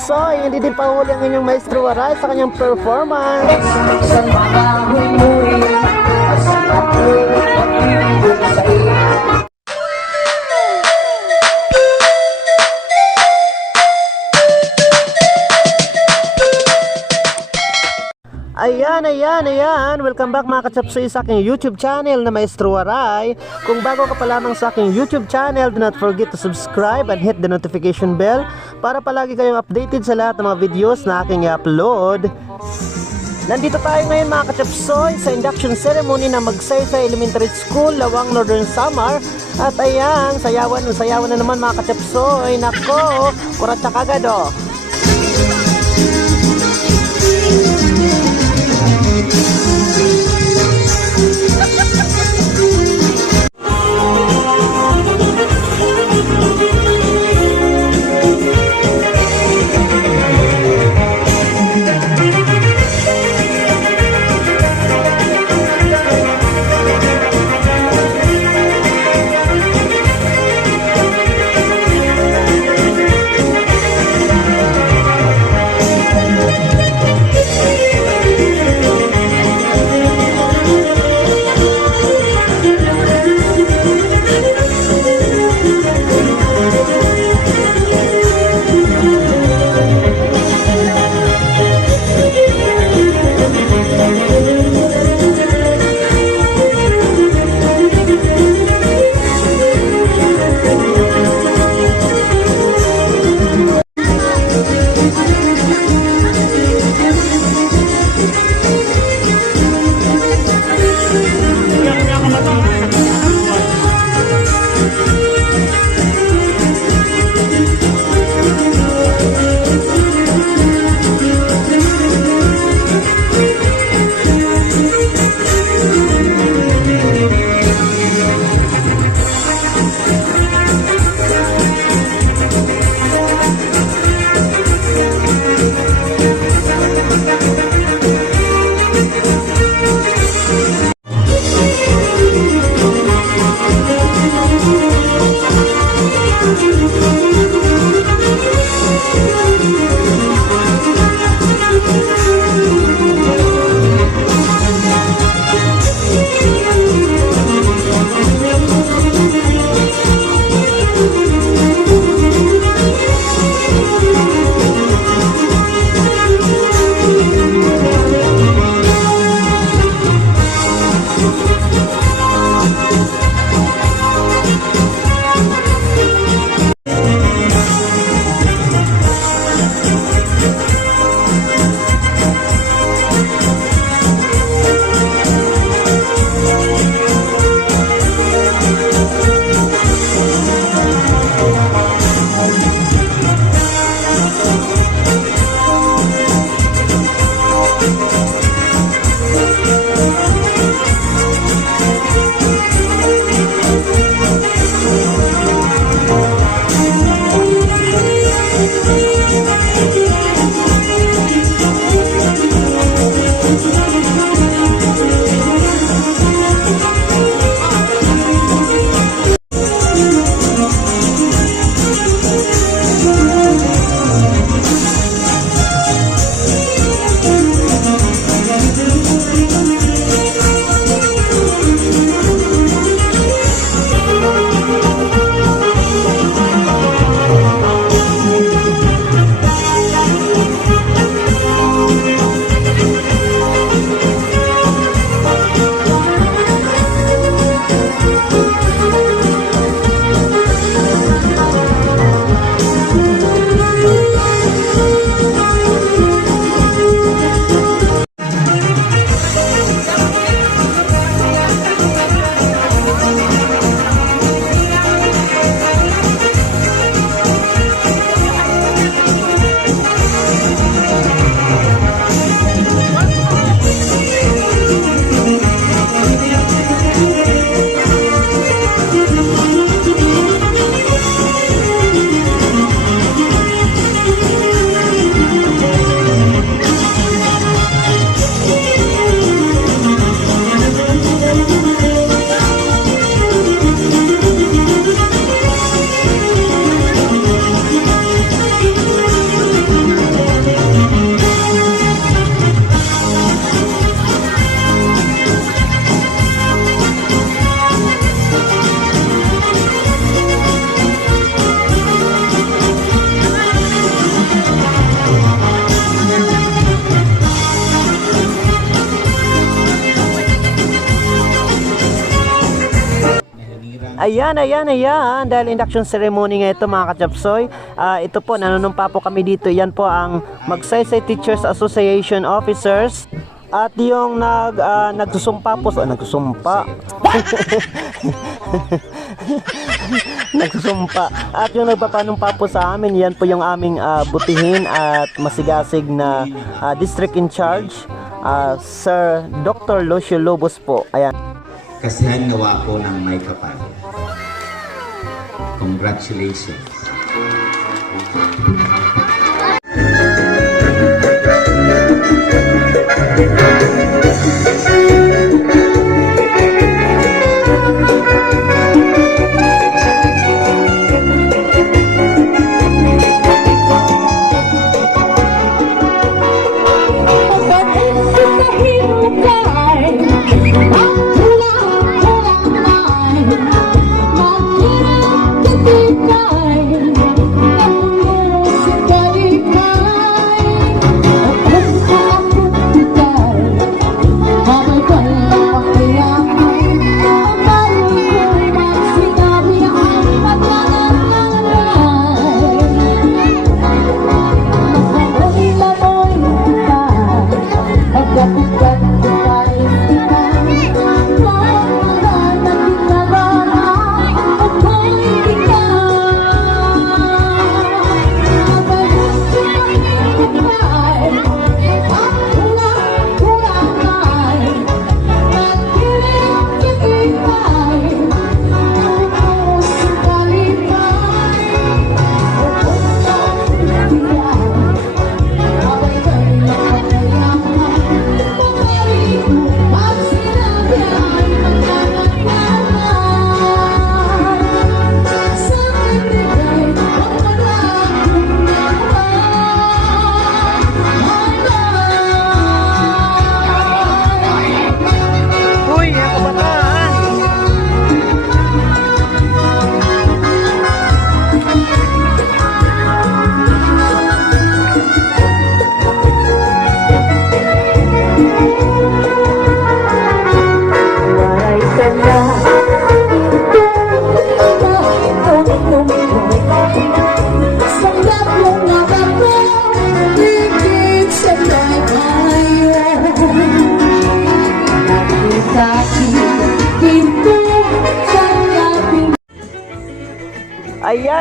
Chapsoy, hindi din pahuli ang inyong Maestro Waray sa kanyang performance. Ayan. Welcome back mga ka-Chapsoy sa aking YouTube channel na Maestro Waray. Kung bago ka pa lamang sa aking YouTube channel, do not forget to subscribe and hit the notification bell para palagi kayong updated sa lahat ng mga videos na aking i-upload. Nandito tayo ngayon mga ka-Chapsoy sa induction ceremony ng Magsaysay Elementary School, Lawang, Northern Samar. At ayan, sayawan na naman mga ka-Chapsoy. Nako, kuratsa kagad oh. Ayan. Dahil induction ceremony nga ito mga ka-chapsoy. Ito po, nanunumpa po kami dito. Yan po ang Magsaysay Teachers Association Officers. At yung nagsusumpa po, nagsusumpa. Nagsusumpa. At yung nagpapanumpa po sa amin, yan po yung aming butihin at masigasig na district in charge, Sir Dr. Lucio Lobos po. Ayan. Kasihan nawa po ng may kapal. Congratulations.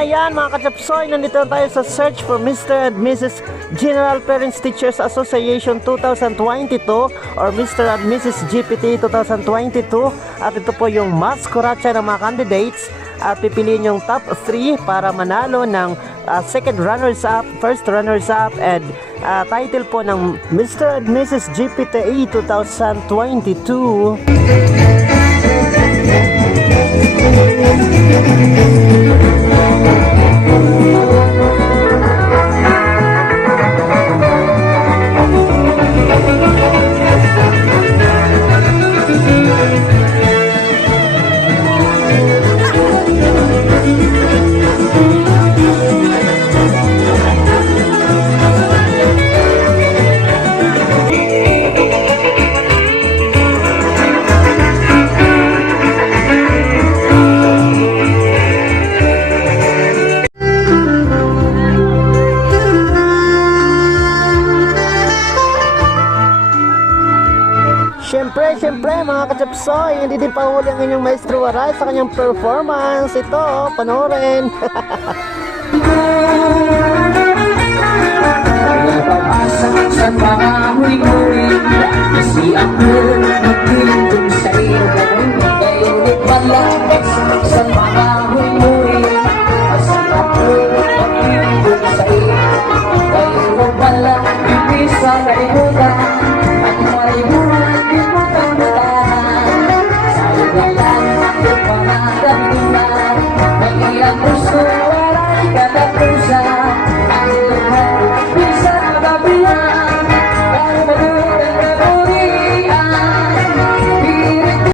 Ayan mga ka-chapsoy, nandito tayo sa search for Mr. and Mrs. General Parents Teachers Association 2022 or Mr. and Mrs. GPT 2022. At ito po yung mas kuratsa ng mga candidates at pipiliin yung top 3 para manalo ng second runners-up, first runners-up and title po ng Mr. and Mrs. GPT 2022. Siyempre mga ka-chapsoy, hindi din pa huli ang inyong Maestro Waray sa kanyang performance. Ito, panoorin.